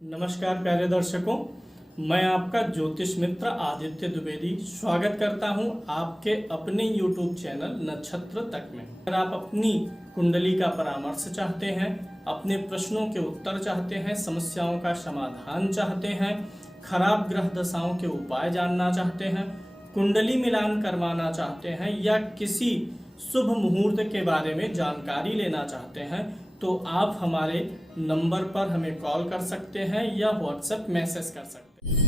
नमस्कार प्यारे दर्शकों, मैं आपका ज्योतिष मित्र आदित्य द्विवेदी स्वागत करता हूं आपके अपने YouTube चैनल नक्षत्र तक में। अगर आप अपनी कुंडली का परामर्श चाहते हैं, अपने प्रश्नों के उत्तर चाहते हैं, समस्याओं का समाधान चाहते हैं, खराब ग्रह दशाओं के उपाय जानना चाहते हैं, कुंडली मिलान करवाना चाहते हैं या किसी शुभ मुहूर्त के बारे में जानकारी लेना चाहते हैं तो आप हमारे नंबर पर हमें कॉल कर सकते हैं या व्हाट्सएप मैसेज कर सकते हैं।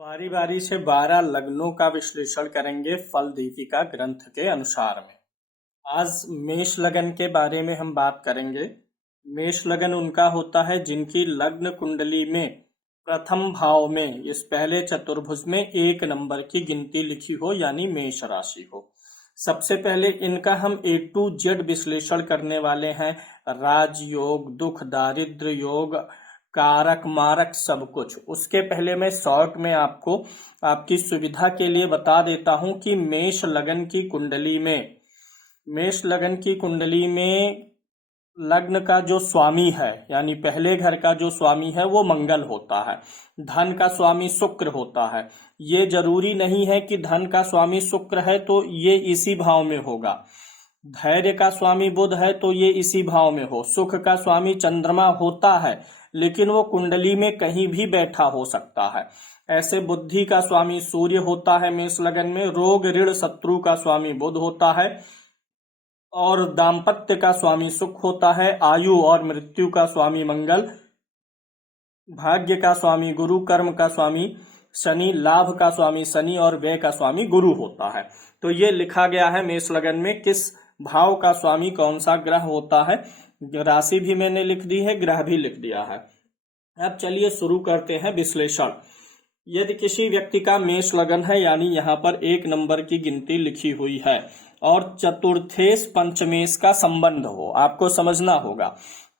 बारी बारी से 12 लग्नों का विश्लेषण करेंगे फल दीपिका ग्रंथ के अनुसार में। आज मेष लगन के बारे में हम बात करेंगे। मेष लगन उनका होता है जिनकी लग्न कुंडली में प्रथम भाव में इस पहले चतुर्भुज में 1 नंबर की गिनती लिखी हो, यानी मेष राशि हो। सबसे पहले इनका हम A to Z विश्लेषण करने वाले हैं। राजयोग, दुख, दारिद्र योग, कारक मारक सब कुछ। उसके पहले मैं शॉर्ट में आपको आपकी सुविधा के लिए बता देता हूं कि मेष लगन की कुंडली में लग्न का जो स्वामी है, यानी पहले घर का जो स्वामी है वो मंगल होता है। धन का स्वामी शुक्र होता है। ये जरूरी नहीं है कि धन का स्वामी शुक्र है तो ये इसी भाव में होगा। धैर्य का स्वामी बुध है तो ये इसी भाव में हो। सुख का स्वामी चंद्रमा होता है, लेकिन वो कुंडली में कहीं भी बैठा हो सकता है। ऐसे बुद्धि का स्वामी सूर्य होता है मेष लगन में। रोग, ऋण, शत्रु का स्वामी बुध होता है और दाम्पत्य का स्वामी सुख होता है। आयु और मृत्यु का स्वामी मंगल, भाग्य का स्वामी गुरु, कर्म का स्वामी शनि, लाभ का स्वामी शनि और व्यय का स्वामी गुरु होता है। तो ये लिखा गया है मेष लगन में किस भाव का स्वामी कौन सा ग्रह होता है। राशि भी मैंने लिख दी है, ग्रह भी लिख दिया है। अब चलिए शुरू करते हैं विश्लेषण। यदि किसी व्यक्ति का मेष लगन है, यानी यहाँ पर 1 नंबर की गिनती लिखी हुई है और चतुर्थेश पंचमेश का संबंध हो, आपको समझना होगा।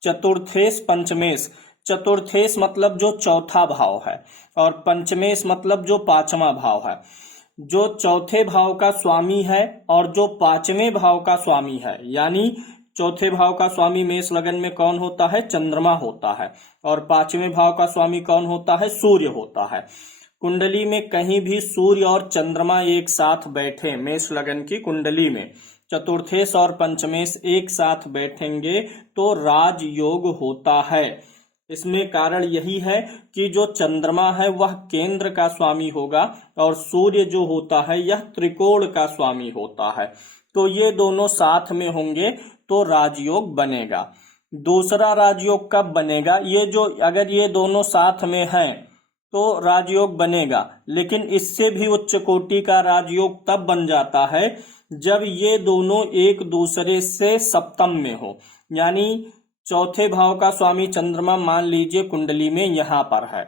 चतुर्थेश पंचमेश, चतुर्थेश मतलब जो चौथा भाव है और पंचमेश मतलब जो 5वां भाव है। जो चौथे भाव का स्वामी है और जो 5वें भाव का स्वामी है, यानी चौथे भाव का स्वामी मेष लगन में कौन होता है? चंद्रमा होता है। और 5वें भाव का स्वामी कौन होता है? सूर्य होता है। कुंडली में कहीं भी सूर्य और चंद्रमा एक साथ बैठे मेष लगन की कुंडली में, चतुर्थेश और पंचमेश एक साथ बैठेंगे तो राजयोग होता है। इसमें कारण यही है कि जो चंद्रमा है वह केंद्र का स्वामी होगा और सूर्य जो होता है यह त्रिकोण का स्वामी होता है। तो ये दोनों साथ में होंगे तो राजयोग बनेगा। दूसरा राजयोग कब बनेगा? ये जो अगर ये दोनों साथ में हैं तो राजयोग बनेगा, लेकिन इससे भी उच्च कोटि का राजयोग तब बन जाता है जब ये दोनों एक दूसरे से सप्तम में हो। यानी चौथे भाव का स्वामी चंद्रमा मान लीजिए कुंडली में यहाँ पर है,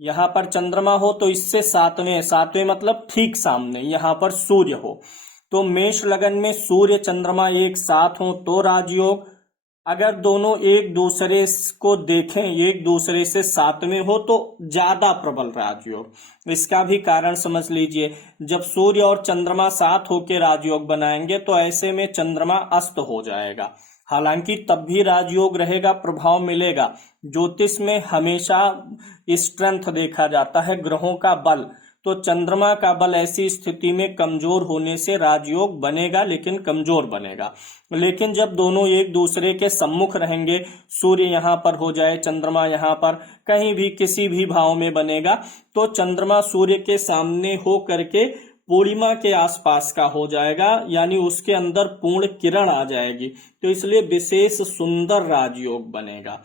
यहाँ पर चंद्रमा हो तो इससे सातवें मतलब ठीक सामने यहाँ पर सूर्य हो। तो मेष लगन में सूर्य चंद्रमा एक साथ हो तो राजयोग। अगर दोनों एक दूसरे को देखें, एक दूसरे से सातवें हो तो ज्यादा प्रबल राजयोग। इसका भी कारण समझ लीजिए। जब सूर्य और चंद्रमा साथ होकर राजयोग बनाएंगे तो ऐसे में चंद्रमा अस्त हो जाएगा। हालांकि तब भी राजयोग रहेगा, प्रभाव मिलेगा। ज्योतिष में हमेशा स्ट्रेंथ देखा जाता है, ग्रहों का बल। तो चंद्रमा का बल ऐसी स्थिति में कमजोर होने से राजयोग बनेगा, लेकिन कमजोर बनेगा। लेकिन जब दोनों एक दूसरे के सम्मुख रहेंगे, सूर्य यहाँ पर हो जाए, चंद्रमा यहाँ पर कहीं भी किसी भी भाव में बनेगा, तो चंद्रमा सूर्य के सामने हो करके पूर्णिमा के आसपास का हो जाएगा, यानी उसके अंदर पूर्ण किरण आ जाएगी। तो इसलिए विशेष सुंदर राजयोग बनेगा।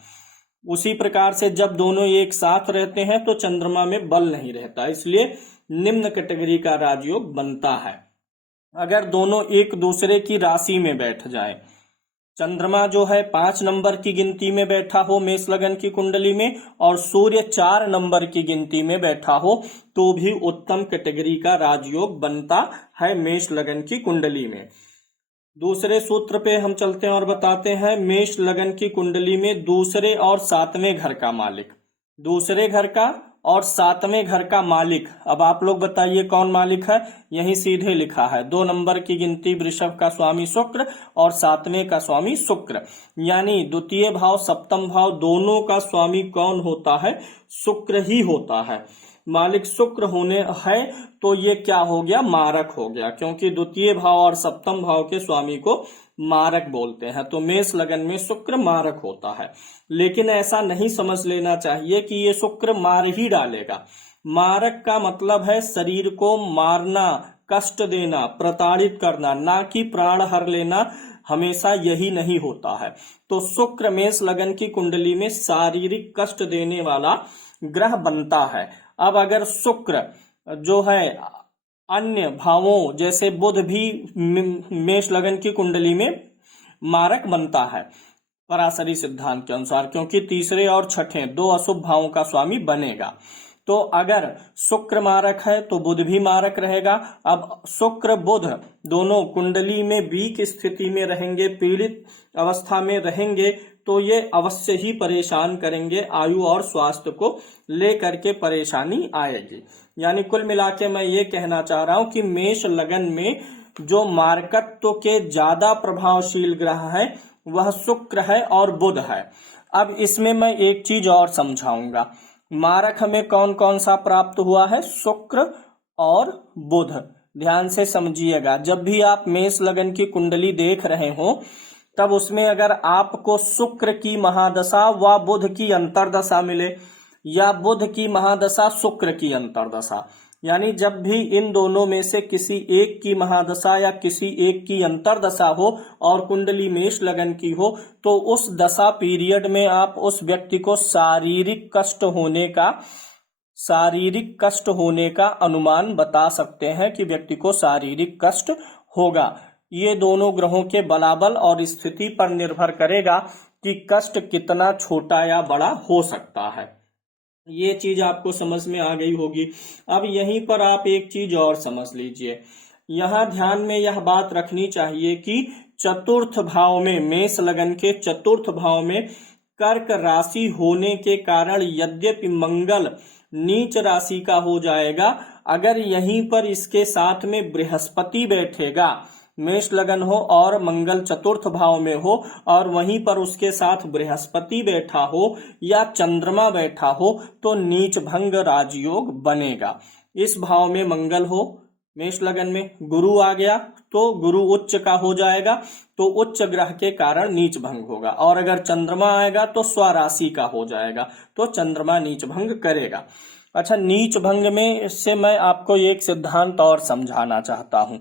उसी प्रकार से जब दोनों एक साथ रहते हैं तो चंद्रमा में बल नहीं रहता, इसलिए निम्न कैटेगरी का राजयोग बनता है। अगर दोनों एक दूसरे की राशि में बैठ जाए, चंद्रमा जो है 5 नंबर की गिनती में बैठा हो मेष लगन की कुंडली में और सूर्य 4 नंबर की गिनती में बैठा हो तो भी उत्तम कैटेगरी का राजयोग बनता है मेष लगन की कुंडली में। दूसरे सूत्र पे हम चलते हैं और बताते हैं मेष लगन की कुंडली में दूसरे और 7वें घर का मालिक, दूसरे घर का और सातवें घर का मालिक। अब आप लोग बताइए कौन मालिक है, यही सीधे लिखा है 2 नंबर की गिनती वृषभ का स्वामी शुक्र और सातवें का स्वामी शुक्र, यानी द्वितीय भाव सप्तम भाव दोनों का स्वामी कौन होता है, शुक्र ही होता है। मालिक शुक्र होने है तो ये क्या हो गया, मारक हो गया, क्योंकि द्वितीय भाव और सप्तम भाव के स्वामी को मारक बोलते हैं। तो मेष लगन में शुक्र मारक होता है। लेकिन ऐसा नहीं समझ लेना चाहिए कि ये शुक्र मार ही डालेगा। मारक का मतलब है शरीर को मारना, कष्ट देना, प्रताड़ित करना, ना कि प्राण हर लेना। हमेशा यही नहीं होता है। तो शुक्र मेष लगन की कुंडली में शारीरिक कष्ट देने वाला ग्रह बनता है। अब अगर शुक्र जो है अन्य भावों जैसे बुध भी मेष लगन की कुंडली में मारक बनता है पराशरी सिद्धांत के अनुसार, क्योंकि तीसरे और छठे 2 अशुभ भावों का स्वामी बनेगा। तो अगर शुक्र मारक है तो बुध भी मारक रहेगा। अब शुक्र बुध दोनों कुंडली में वीक स्थिति में रहेंगे, पीड़ित अवस्था में रहेंगे, तो ये अवश्य ही परेशान करेंगे, आयु और स्वास्थ्य को लेकर के परेशानी आएगी। यानी कुल मिला के मैं ये कहना चाह रहा हूं कि मेष लगन में जो मारकत्व के ज्यादा प्रभावशील ग्रह है वह शुक्र है और बुध है। अब इसमें मैं एक चीज और समझाऊंगा। मारक हमें कौन कौन सा प्राप्त हुआ है, शुक्र और बुध। ध्यान से समझिएगा, जब भी आप मेष लगन की कुंडली देख रहे हो तब उसमें अगर आपको शुक्र की महादशा व बुध की अंतर्दशा मिले या बुध की महादशा शुक्र की अंतर्दशा, यानी जब भी इन दोनों में से किसी एक की महादशा या किसी एक की अंतर्दशा हो और कुंडली मेष लगन की हो, तो उस दशा पीरियड में आप उस व्यक्ति को शारीरिक कष्ट होने का अनुमान बता सकते हैं कि व्यक्ति को शारीरिक कष्ट होगा। ये दोनों ग्रहों के बलाबल और स्थिति पर निर्भर करेगा कि कष्ट कितना छोटा या बड़ा हो सकता है। ये चीज आपको समझ में आ गई होगी। अब यहीं पर आप एक चीज और समझ लीजिए। यहाँ ध्यान में यह बात रखनी चाहिए कि चतुर्थ भाव में, मेष लगन के चतुर्थ भाव में कर्क राशि होने के कारण यद्यपि मंगल नीच राशि का हो जाएगा, अगर यहीं पर इसके साथ में बृहस्पति बैठेगा, मेष लगन हो और मंगल चतुर्थ भाव में हो और वहीं पर उसके साथ बृहस्पति बैठा हो या चंद्रमा बैठा हो, तो नीच भंग राजयोग बनेगा। इस भाव में मंगल हो, मेष लगन में गुरु आ गया तो गुरु उच्च का हो जाएगा, तो उच्च ग्रह के कारण नीच भंग होगा। और अगर चंद्रमा आएगा तो स्वराशि का हो जाएगा, तो चंद्रमा नीच भंग करेगा। अच्छा, नीच भंग में से मैं आपको एक सिद्धांत और समझाना चाहता हूं।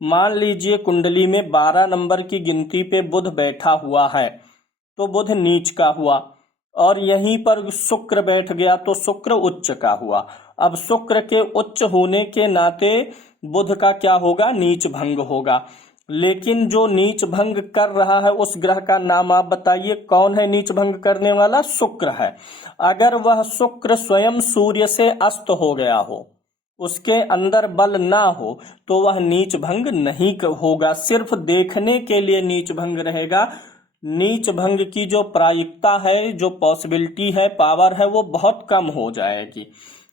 मान लीजिए कुंडली में 12 नंबर की गिनती पे बुध बैठा हुआ है, तो बुध नीच का हुआ, और यहीं पर शुक्र बैठ गया तो शुक्र उच्च का हुआ। अब शुक्र के उच्च होने के नाते बुध का क्या होगा, नीच भंग होगा। लेकिन जो नीच भंग कर रहा है उस ग्रह का नाम आप बताइए, कौन है नीच भंग करने वाला? शुक्र है। अगर वह शुक्र स्वयं सूर्य से अस्त हो गया हो, उसके अंदर बल ना हो, तो वह नीच भंग नहीं होगा, सिर्फ देखने के लिए नीच भंग रहेगा। नीच भंग की जो प्रायिकता है, जो पॉसिबिलिटी है, पावर है, वो बहुत कम हो जाएगी।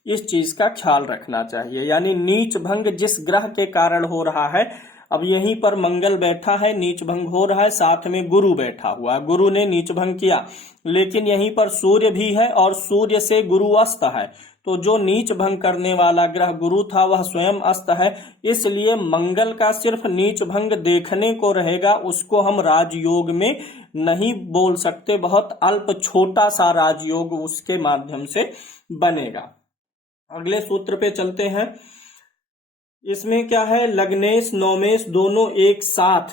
इस चीज का ख्याल रखना चाहिए। यानी नीच भंग जिस ग्रह के कारण हो रहा है, अब यहीं पर मंगल बैठा है, नीच भंग हो रहा है, साथ में गुरु बैठा हुआ है, गुरु ने नीच भंग किया, लेकिन यहीं पर सूर्य भी है और सूर्य से गुरु अस्त है, तो जो नीच भंग करने वाला ग्रह गुरु था वह स्वयं अस्त है। इसलिए मंगल का सिर्फ नीच भंग देखने को रहेगा, उसको हम राजयोग में नहीं बोल सकते, बहुत अल्प छोटा सा राजयोग उसके माध्यम से बनेगा। अगले सूत्र पे चलते हैं। इसमें क्या है, लग्नेश नौमेश दोनों एक साथ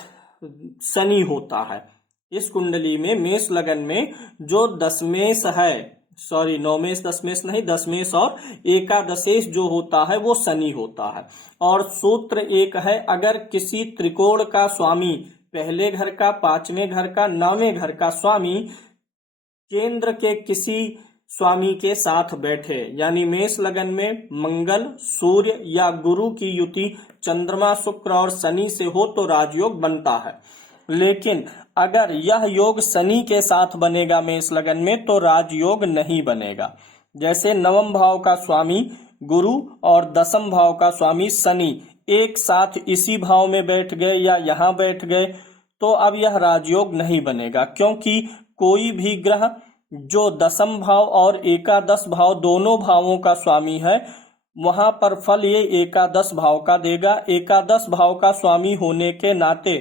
शनि होता है। इस कुंडली में मेष लगन में जो दशमेश है, सॉरी नौमेश दशमेश नहीं, दशमेश और एकादशेश जो होता है वो शनि होता है। और सूत्र एक है, अगर किसी त्रिकोण का स्वामी, पहले घर का, पांचवें घर का, नौवें घर का स्वामी केंद्र के किसी स्वामी के साथ बैठे, यानी मेष लगन में मंगल, सूर्य या गुरु की युति चंद्रमा, शुक्र और शनि से हो तो राजयोग बनता है। लेकिन अगर यह योग शनि के साथ बनेगा मेष लगन में तो राजयोग नहीं बनेगा। जैसे नवम भाव का स्वामी गुरु और दसम भाव का स्वामी शनि एक साथ इसी भाव में बैठ गए या यहाँ बैठ गए तो अब यह राजयोग नहीं बनेगा, क्योंकि कोई भी ग्रह जो दसम भाव और एकादश भाव दोनों भावों का स्वामी है वहां पर फल ये एकादश भाव का देगा। एकादश भाव का स्वामी होने के नाते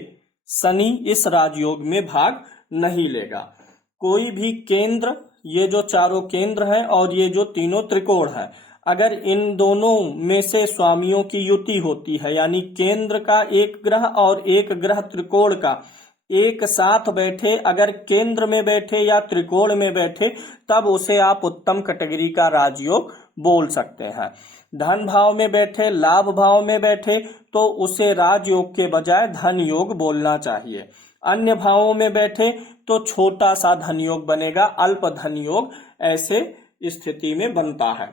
शनि इस राजयोग में भाग नहीं लेगा। कोई भी केंद्र, ये जो चारों केंद्र हैं और ये जो तीनों त्रिकोण है, अगर इन दोनों में से स्वामियों की युति होती है, यानी केंद्र का एक ग्रह और एक ग्रह त्रिकोण का एक साथ बैठे, अगर केंद्र में बैठे या त्रिकोण में बैठे, तब उसे आप उत्तम कैटेगरी का राजयोग बोल सकते हैं। धन भाव में बैठे, लाभ भाव में बैठे तो उसे राजयोग के बजाय धन योग बोलना चाहिए। अन्य भावों में बैठे तो छोटा सा धन योग बनेगा, अल्प धन योग ऐसे स्थिति में बनता है।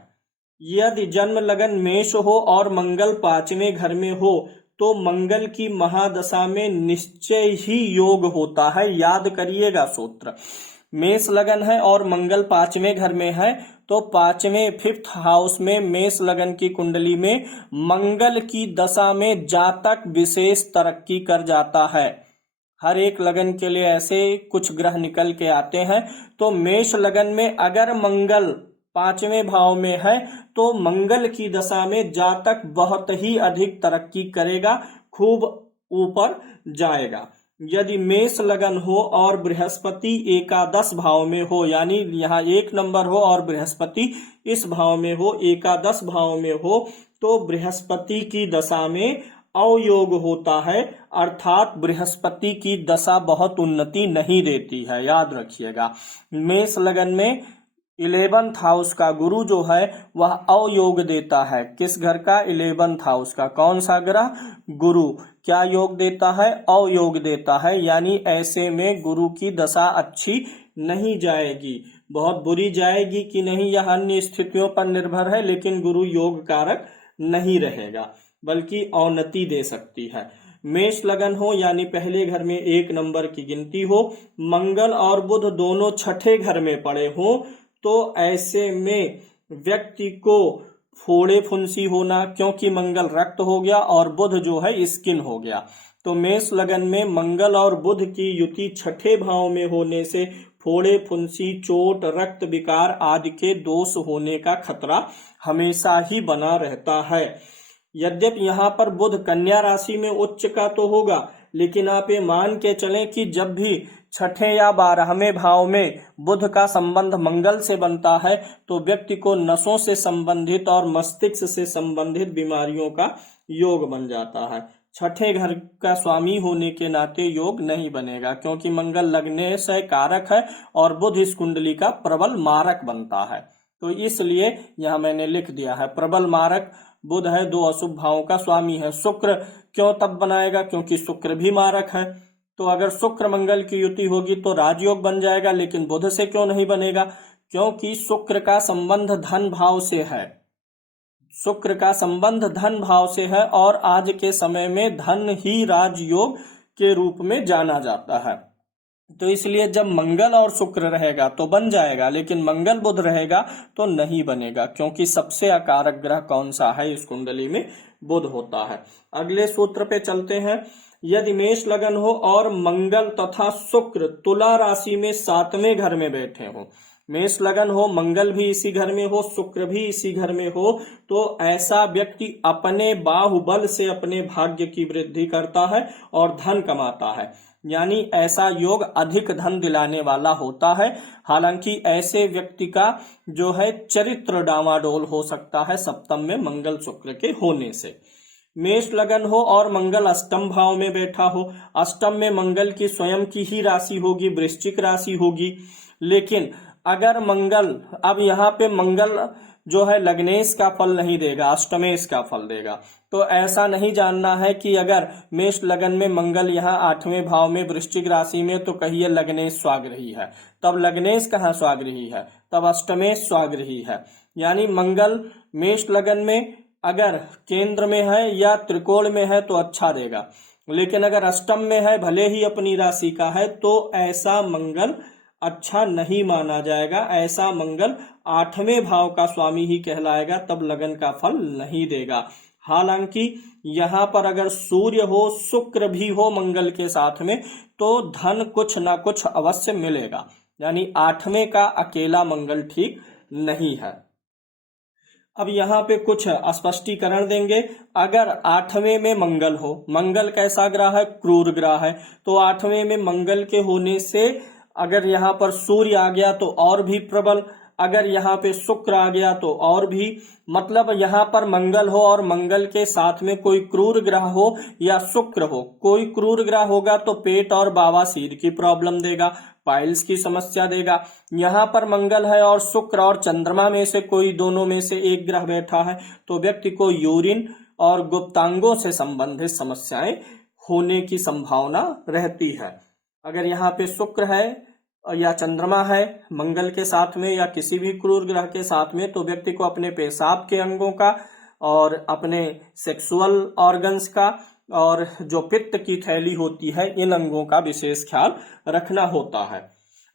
यदि जन्म लगन मेष हो और मंगल पांचवें घर में हो तो मंगल की महादशा में निश्चय ही योग होता है। याद करिएगा सूत्र, मेष लगन है और मंगल पांचवें घर में है तो पांचवें 5th हाउस में मेष लगन की कुंडली में मंगल की दशा में जातक विशेष तरक्की कर जाता है। हर एक लगन के लिए ऐसे कुछ ग्रह निकल के आते हैं। तो मेष लगन में अगर मंगल पांचवें भाव में है तो मंगल की दशा में जातक बहुत ही अधिक तरक्की करेगा, खूब ऊपर जाएगा। यदि मेष लगन हो और बृहस्पति एकादश भाव में हो, यानी यहाँ 1 नंबर हो और बृहस्पति इस भाव में हो, एकादश भाव में हो, तो बृहस्पति की दशा में अवयोग होता है, अर्थात बृहस्पति की दशा बहुत उन्नति नहीं देती है। याद रखिएगा, मेष लगन में 11th हाउस का गुरु जो है वह अवयोग देता है। किस घर का? 11th हाउस का। कौन सा ग्रह? गुरु। क्या योग देता है? अवयोग देता है। यानी ऐसे में गुरु की दशा अच्छी नहीं जाएगी, बहुत बुरी जाएगी कि नहीं यह अन्य स्थितियों पर निर्भर है, लेकिन गुरु योग कारक नहीं रहेगा बल्कि अवनति दे सकती है। मेष लगन हो यानी पहले घर में 1 नंबर की गिनती हो, मंगल और बुध दोनों छठे घर में पड़े हो, तो ऐसे में व्यक्ति को फोड़े फुंसी होना, क्योंकि मंगल रक्त हो गया और बुध जो है स्किन हो गया। तो मेष लगन में मंगल और बुध की युति छठे भाव में होने से फोड़े फुंसी, चोट, रक्त विकार आदि के दोष होने का खतरा हमेशा ही बना रहता है। यद्यपि यहाँ पर बुध कन्या राशि में उच्च का तो होगा, लेकिन आप ये मान के चलें कि जब भी छठे या 12वें भाव में बुध का संबंध मंगल से बनता है तो व्यक्ति को नसों से संबंधित और मस्तिष्क से संबंधित बीमारियों का योग बन जाता है। छठे घर का स्वामी होने के नाते योग नहीं बनेगा, क्योंकि मंगल लग्न से कारक है और बुध इस कुंडली का प्रबल मारक बनता है। तो इसलिए यहाँ मैंने लिख दिया है प्रबल मारक बुध है, 2 अशुभ भावों का स्वामी है। शुक्र क्यों तब बनाएगा? क्योंकि शुक्र भी मारक है। तो अगर शुक्र मंगल की युति होगी तो राजयोग बन जाएगा, लेकिन बुध से क्यों नहीं बनेगा? क्योंकि शुक्र का संबंध धन भाव से है। शुक्र का संबंध धन भाव से है और आज के समय में धन ही राजयोग के रूप में जाना जाता है। तो इसलिए जब मंगल और शुक्र रहेगा तो बन जाएगा, लेकिन मंगल बुध रहेगा तो नहीं बनेगा, क्योंकि सबसे अकारक ग्रह कौन सा है इस कुंडली में? बुध होता है। अगले सूत्र पे चलते हैं। यदि मेष लगन हो और मंगल तथा शुक्र तुला राशि में 7वें घर में बैठे हो, मेष लगन हो, मंगल भी इसी घर में हो, शुक्र भी इसी घर में हो, तो ऐसा व्यक्ति अपने बाहुबल से अपने भाग्य की वृद्धि करता है और धन कमाता है। यानी ऐसा योग अधिक धन दिलाने वाला होता है। हालांकि ऐसे व्यक्ति का जो है चरित्र डामाडोल हो सकता है सप्तम में मंगल शुक्र के होने से। मेष लगन हो और मंगल अष्टम भाव में बैठा हो, अष्टम में मंगल की स्वयं की ही राशि होगी, वृश्चिक राशि होगी। लेकिन अगर मंगल, अब यहाँ पे मंगल जो है लग्नेश का फल नहीं देगा, अष्टमेश का फल देगा। तो ऐसा नहीं जानना है कि अगर मेष लगन में मंगल यहाँ 8वें भाव में वृश्चिक राशि में, तो कहिए लग्नेश स्वाग्रही है। तब लग्नेश कहाँ स्वाग्रही है? तब अष्टमेश स्वाग्रही है। यानी मंगल मेष लगन में अगर केंद्र में है या त्रिकोण में है तो अच्छा देगा, लेकिन अगर अष्टम में है, भले ही अपनी राशि का है, तो ऐसा मंगल अच्छा नहीं माना जाएगा। ऐसा मंगल 8वें भाव का स्वामी ही कहलाएगा, तब लगन का फल नहीं देगा। हालांकि यहाँ पर अगर सूर्य हो, शुक्र भी हो मंगल के साथ में, तो धन कुछ ना कुछ अवश्य मिलेगा। यानी 8वें का अकेला मंगल ठीक नहीं है। अब यहाँ पे कुछ स्पष्टीकरण देंगे। अगर 8वें में मंगल हो, मंगल कैसा ग्रह है? क्रूर ग्रह है। तो 8वें में मंगल के होने से अगर यहाँ पर सूर्य आ गया तो और भी प्रबल, अगर यहाँ पे शुक्र आ गया तो और भी, मतलब यहाँ पर मंगल हो और मंगल के साथ में कोई क्रूर ग्रह हो या शुक्र हो। कोई क्रूर ग्रह होगा तो पेट और बवासीर की प्रॉब्लम देगा, पाइल्स की समस्या देगा। यहाँ पर मंगल है और शुक्र और चंद्रमा में से कोई दोनों में से एक ग्रह बैठा है, तो व्यक्ति को यूरिन और गुप्तांगों से संबंधित समस्याएं होने की संभावना रहती है। अगर यहाँ पे शुक्र है या चंद्रमा है मंगल के साथ में या किसी भी क्रूर ग्रह के साथ में, तो व्यक्ति को अपने पेशाब के अंगों का और अपने सेक्सुअल ऑर्गन्स का और जो पित्त की थैली होती है, इन अंगों का विशेष ख्याल रखना होता है।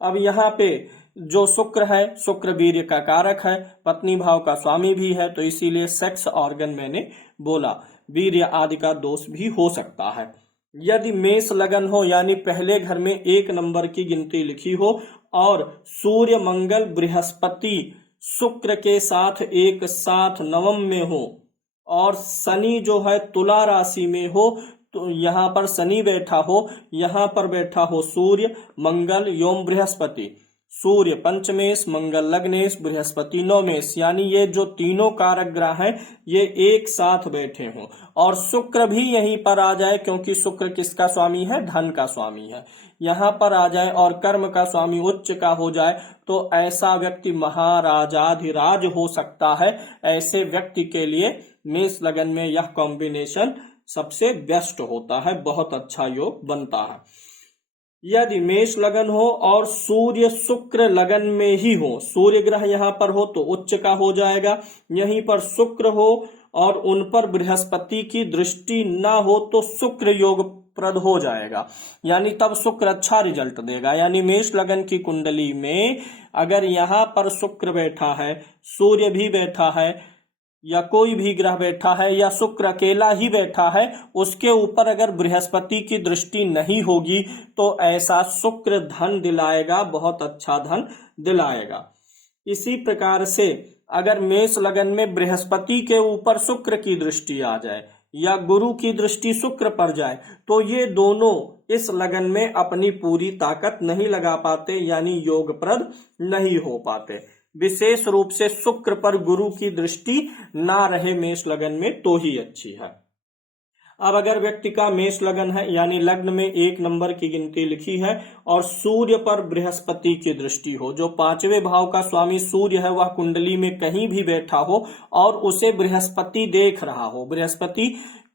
अब यहाँ पे जो शुक्र है, शुक्र वीर्य का कारक है, पत्नी भाव का स्वामी भी है, तो इसीलिए सेक्स ऑर्गन मैंने बोला। वीर्य आदि का दोष भी हो सकता है। यदि मेष लगन हो, यानी पहले घर में 1 नंबर की गिनती लिखी हो और सूर्य मंगल बृहस्पति शुक्र के साथ एक साथ नवम में हो और शनि जो है तुला राशि में हो, तो यहाँ पर शनि बैठा हो, यहाँ पर बैठा हो सूर्य मंगल एवं बृहस्पति, सूर्य पंचमेश, मंगल लग्नेश, बृहस्पति नवमेश, यानी ये जो तीनों कारक ग्रह हैं ये एक साथ बैठे हों और शुक्र भी यहीं पर आ जाए, क्योंकि शुक्र किसका स्वामी है? धन का स्वामी है। यहाँ पर आ जाए और कर्म का स्वामी उच्च का हो जाए, तो ऐसा व्यक्ति महाराजाधिराज हो सकता है। ऐसे व्यक्ति के लिए मेष लगन में यह कॉम्बिनेशन सबसे बेस्ट होता है, बहुत अच्छा योग बनता है। यदि मेष लगन हो और सूर्य शुक्र लगन में ही हो, सूर्य ग्रह यहाँ पर हो तो उच्च का हो जाएगा, यहीं पर शुक्र हो और उन पर बृहस्पति की दृष्टि ना हो तो शुक्र योग प्रद हो जाएगा, यानी तब शुक्र अच्छा रिजल्ट देगा। यानी मेष लगन की कुंडली में अगर यहाँ पर शुक्र बैठा है, सूर्य भी बैठा है या कोई भी ग्रह बैठा है या शुक्र अकेला ही बैठा है, उसके ऊपर अगर बृहस्पति की दृष्टि नहीं होगी तो ऐसा शुक्र धन दिलाएगा, बहुत अच्छा धन दिलाएगा। इसी प्रकार से अगर मेष लगन में बृहस्पति के ऊपर शुक्र की दृष्टि आ जाए या गुरु की दृष्टि शुक्र पर जाए, तो ये दोनों इस लगन में अपनी पूरी ताकत नहीं लगा पाते, यानी योगप्रद नहीं हो पाते। विशेष रूप से शुक्र पर गुरु की दृष्टि ना रहे मेष लगन में तो ही अच्छी है। अब अगर व्यक्ति का मेष लगन है, यानी लग्न में 1 नंबर की गिनती लिखी है और सूर्य पर बृहस्पति की दृष्टि हो, जो 5वें भाव का स्वामी सूर्य है वह कुंडली में कहीं भी बैठा हो और उसे बृहस्पति देख रहा हो। बृहस्पति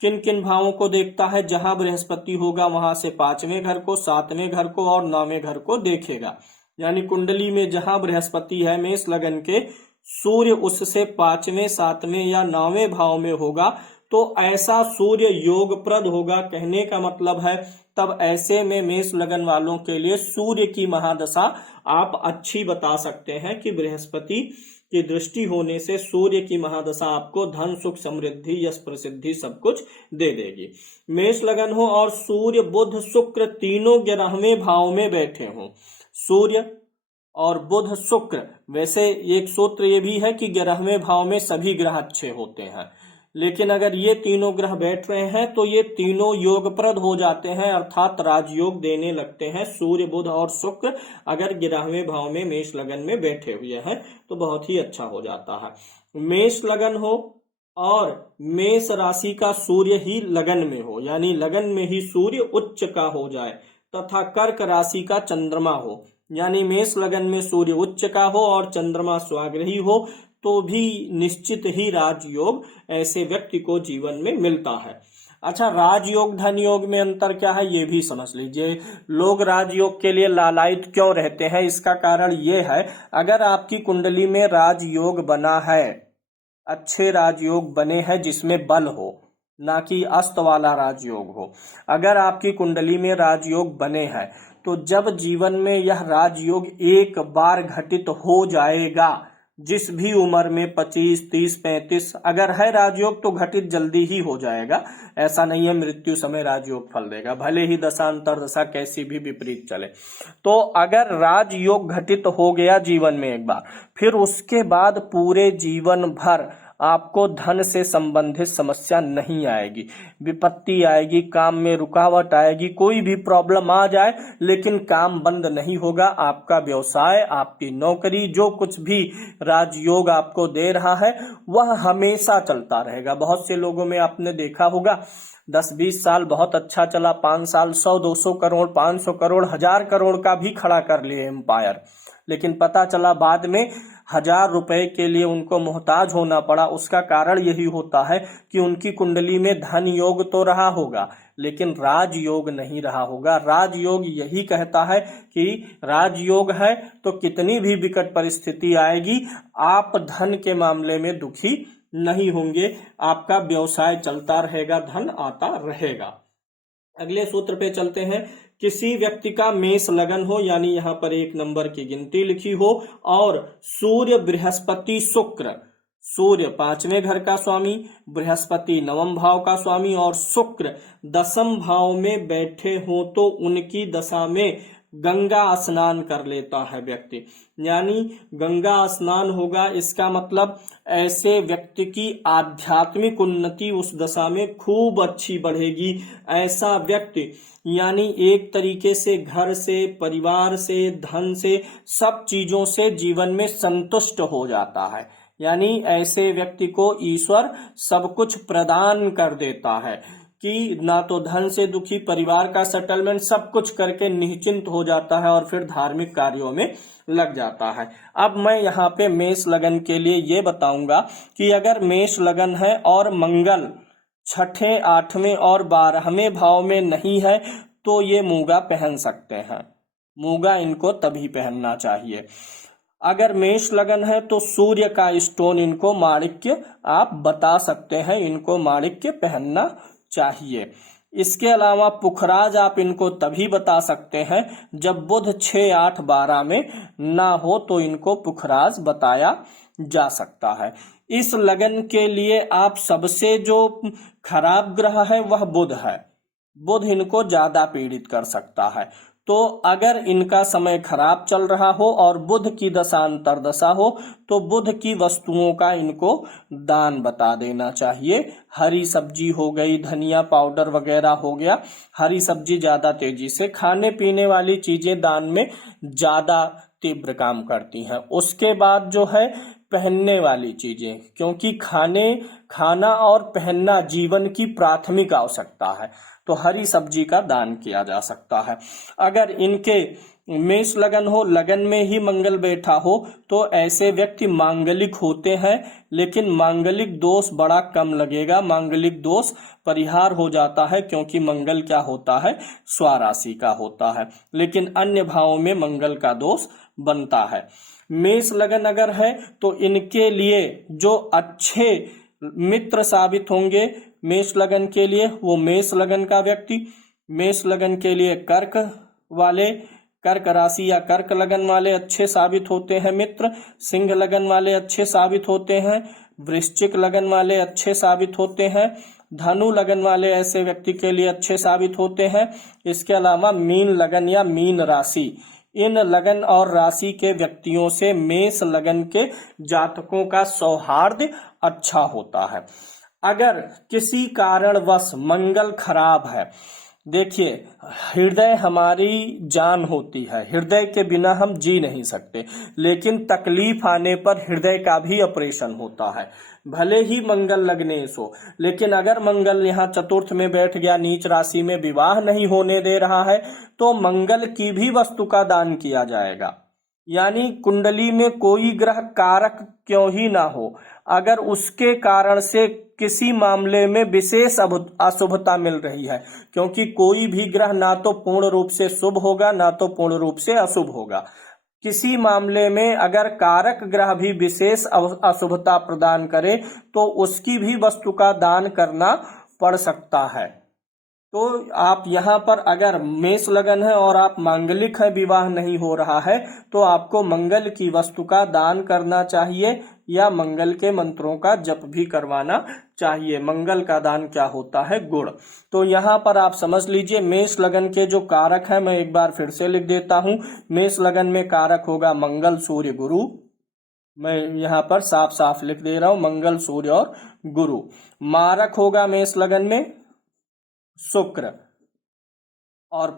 किन किन भावों को देखता है? जहां बृहस्पति होगा वहां से 5वें घर को, 7वें घर को और 9वें घर को देखेगा। यानी कुंडली में जहां बृहस्पति है मेष लगन के, सूर्य उससे 5वें, 7वें या 9वें भाव में होगा, तो ऐसा सूर्य योगप्रद होगा। कहने का मतलब है तब ऐसे में मेष लगन वालों के लिए सूर्य की महादशा आप अच्छी बता सकते हैं कि बृहस्पति की दृष्टि होने से सूर्य की महादशा आपको धन सुख समृद्धि यश प्रसिद्धि सब कुछ दे देगी। मेष लगन हो और सूर्य बुध शुक्र तीनों 11वें भाव में बैठे हों, सूर्य और बुध शुक्र, वैसे एक सूत्र ये भी है कि 11वें भाव में सभी ग्रह अच्छे होते हैं, लेकिन अगर ये तीनों ग्रह बैठ रहे हैं तो ये तीनों योगप्रद हो जाते हैं, अर्थात राजयोग देने लगते हैं। सूर्य बुध और शुक्र अगर 11वें भाव में मेष लगन में बैठे हुए हैं तो बहुत ही अच्छा हो जाता है। मेष लगन हो और मेष राशि का सूर्य ही लगन में हो, यानी लगन में ही सूर्य उच्च का हो जाए, तथा कर्क राशि का चंद्रमा हो, यानी मेष लगन में सूर्य उच्च का हो और चंद्रमा स्वाग्रही हो, तो भी निश्चित ही राजयोग ऐसे व्यक्ति को जीवन में मिलता है। अच्छा, राजयोग धन योग में अंतर क्या है ये भी समझ लीजिए। लोग राजयोग के लिए लालायित क्यों रहते हैं, इसका कारण ये है, अगर आपकी कुंडली में राजयोग बना है, अच्छे राजयोग बने हैं जिसमें बल हो, ना कि अस्त वाला राजयोग हो। अगर आपकी कुंडली में राजयोग बने हैं तो जब जीवन में यह राजयोग एक बार घटित हो जाएगा, जिस भी उम्र में 25, 30, 35 अगर है राजयोग तो घटित जल्दी ही हो जाएगा। ऐसा नहीं है मृत्यु समय राजयोग फल देगा, भले ही दशांतर दशा कैसी भी विपरीत चले। तो अगर राजयोग घटित हो गया जीवन में एक बार, फिर उसके बाद पूरे जीवन भर आपको धन से संबंधित समस्या नहीं आएगी, विपत्ति आएगी, काम में रुकावट आएगी, कोई भी प्रॉब्लम आ जाए लेकिन काम बंद नहीं होगा। आपका व्यवसाय, आपकी नौकरी, जो कुछ भी राजयोग आपको दे रहा है वह हमेशा चलता रहेगा। बहुत से लोगों में आपने देखा होगा 10-20 साल बहुत अच्छा चला, 5 साल 100-200 करोड़, 500 करोड़, 1000 करोड़ का भी खड़ा कर लिए एम्पायर, लेकिन पता चला बाद में 1000 रुपए के लिए उनको मोहताज होना पड़ा। उसका कारण यही होता है कि उनकी कुंडली में धन योग तो रहा होगा लेकिन राजयोग नहीं रहा होगा। राजयोग यही कहता है कि राजयोग है तो कितनी भी विकट परिस्थिति आएगी आप धन के मामले में दुखी नहीं होंगे, आपका व्यवसाय चलता रहेगा, धन आता रहेगा। अगले सूत्र पे चलते हैं। किसी व्यक्ति का मेष लगन हो, यानी यहां पर 1 नंबर की गिनती लिखी हो, और सूर्य, बृहस्पति, शुक्र, सूर्य 5वें घर का स्वामी, बृहस्पति 9वें भाव का स्वामी और शुक्र 10वें भाव में बैठे हो तो उनकी दशा में गंगा स्नान कर लेता है व्यक्ति, यानी गंगा स्नान होगा। इसका मतलब ऐसे व्यक्ति की आध्यात्मिक उन्नति उस दशा में खूब अच्छी बढ़ेगी। ऐसा व्यक्ति यानी एक तरीके से घर से, परिवार से, धन से, सब चीजों से जीवन में संतुष्ट हो जाता है। यानी ऐसे व्यक्ति को ईश्वर सब कुछ प्रदान कर देता है कि ना तो धन से दुखी, परिवार का सेटलमेंट, सब कुछ करके निश्चिंत हो जाता है और फिर धार्मिक कार्यों में लग जाता है। अब मैं यहाँ पे मेष लगन के लिए ये बताऊंगा कि अगर मेष लगन है और मंगल 6ठे, 8वें और 12वें भाव में नहीं है तो ये मूंगा पहन सकते हैं। मूंगा इनको तभी पहनना चाहिए। अगर मेष लगन है तो सूर्य का स्टोन इनको माणिक्य आप बता सकते हैं, इनको माणिक्य पहनना चाहिए। इसके अलावा पुखराज आप इनको तभी बता सकते हैं जब बुध 6, 8, 12 में ना हो तो इनको पुखराज बताया जा सकता है। इस लगन के लिए आप सबसे जो खराब ग्रह है वह बुध है। बुध इनको ज्यादा पीड़ित कर सकता है। तो अगर इनका समय खराब चल रहा हो और बुध की दशा अंतर्दशा हो तो बुध की वस्तुओं का इनको दान बता देना चाहिए। हरी सब्जी हो गई, धनिया पाउडर वगैरह हो गया, हरी सब्जी ज्यादा तेजी से, खाने पीने वाली चीजें दान में ज्यादा तीव्र काम करती हैं। उसके बाद जो है पहनने वाली चीजें, क्योंकि खाना और पहनना जीवन की प्राथमिक आवश्यकता है, तो हरी सब्जी का दान किया जा सकता है। अगर इनके मेष लगन हो, लगन में ही मंगल बैठा हो तो ऐसे व्यक्ति मांगलिक होते हैं, लेकिन मांगलिक दोष बड़ा कम लगेगा, मांगलिक दोष परिहार हो जाता है क्योंकि मंगल क्या होता है, स्वराशि का होता है, लेकिन अन्य भावों में मंगल का दोष बनता है। मेष लगन अगर है तो इनके लिए जो अच्छे मित्र साबित होंगे मेष लगन के लिए, वो मेष लगन का व्यक्ति, मेष लगन के लिए कर्क राशि या कर्क लगन वाले अच्छे साबित होते हैं मित्र, सिंह लगन वाले अच्छे साबित होते हैं, वृश्चिक लगन वाले अच्छे साबित होते हैं, धनु लगन वाले ऐसे व्यक्ति के लिए अच्छे साबित होते हैं। इसके अलावा मीन लगन या मीन राशि, इन लगन और राशि के व्यक्तियों से मेष लगन के जातकों का सौहार्द अच्छा होता है। अगर किसी कारणवश मंगल खराब है, देखिए हृदय हमारी जान होती है, हृदय के बिना हम जी नहीं सकते, लेकिन तकलीफ आने पर हृदय का भी ऑपरेशन होता है। भले ही मंगल लग्नेश हो, लेकिन अगर मंगल यहाँ चतुर्थ में बैठ गया, नीच राशि में, विवाह नहीं होने दे रहा है, तो मंगल की भी वस्तु का दान किया जाएगा। यानी कुंडली में कोई ग्रह कारक क्यों ही ना हो, अगर उसके कारण से किसी मामले में विशेष अशुभता मिल रही है, क्योंकि कोई भी ग्रह ना तो पूर्ण रूप से शुभ होगा ना तो पूर्ण रूप से अशुभ होगा, किसी मामले में अगर कारक ग्रह भी विशेष अशुभता प्रदान करे तो उसकी भी वस्तु का दान करना पड़ सकता है। तो आप यहाँ पर अगर मेष लगन है और आप मांगलिक है, विवाह नहीं हो रहा है, तो आपको मंगल की वस्तु का दान करना चाहिए या मंगल के मंत्रों का जप भी करवाना चाहिए। मंगल का दान क्या होता है? गुड़। तो यहाँ पर आप समझ लीजिए मेष लगन के जो कारक है, मैं एक बार फिर से लिख देता हूं। मेष लगन में कारक होगा मंगल, सूर्य, गुरु। मैं यहाँ पर साफ साफ लिख दे रहा हूं, मंगल, सूर्य और गुरु। मारक होगा मेष लगन में शुक्र, और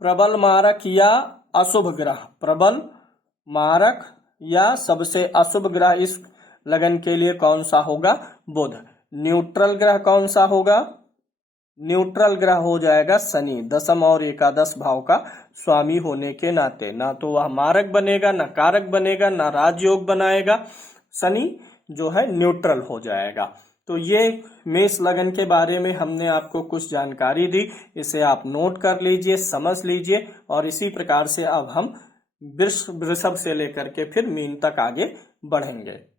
प्रबल मारक या अशुभ ग्रह, प्रबल मारक या सबसे अशुभ ग्रह इस लगन के लिए कौन सा होगा? बुध। न्यूट्रल ग्रह कौन सा होगा? न्यूट्रल ग्रह हो जाएगा शनि, दशम और एकादश भाव का स्वामी होने के नाते। ना तो वह मारक बनेगा, ना कारक बनेगा, ना राजयोग बनाएगा। शनि जो है न्यूट्रल हो जाएगा। तो ये मेष लगन के बारे में हमने आपको कुछ जानकारी दी, इसे आप नोट कर लीजिए, समझ लीजिए, और इसी प्रकार से अब हम वृषभ से लेकर के फिर मीन तक आगे बढ़ेंगे।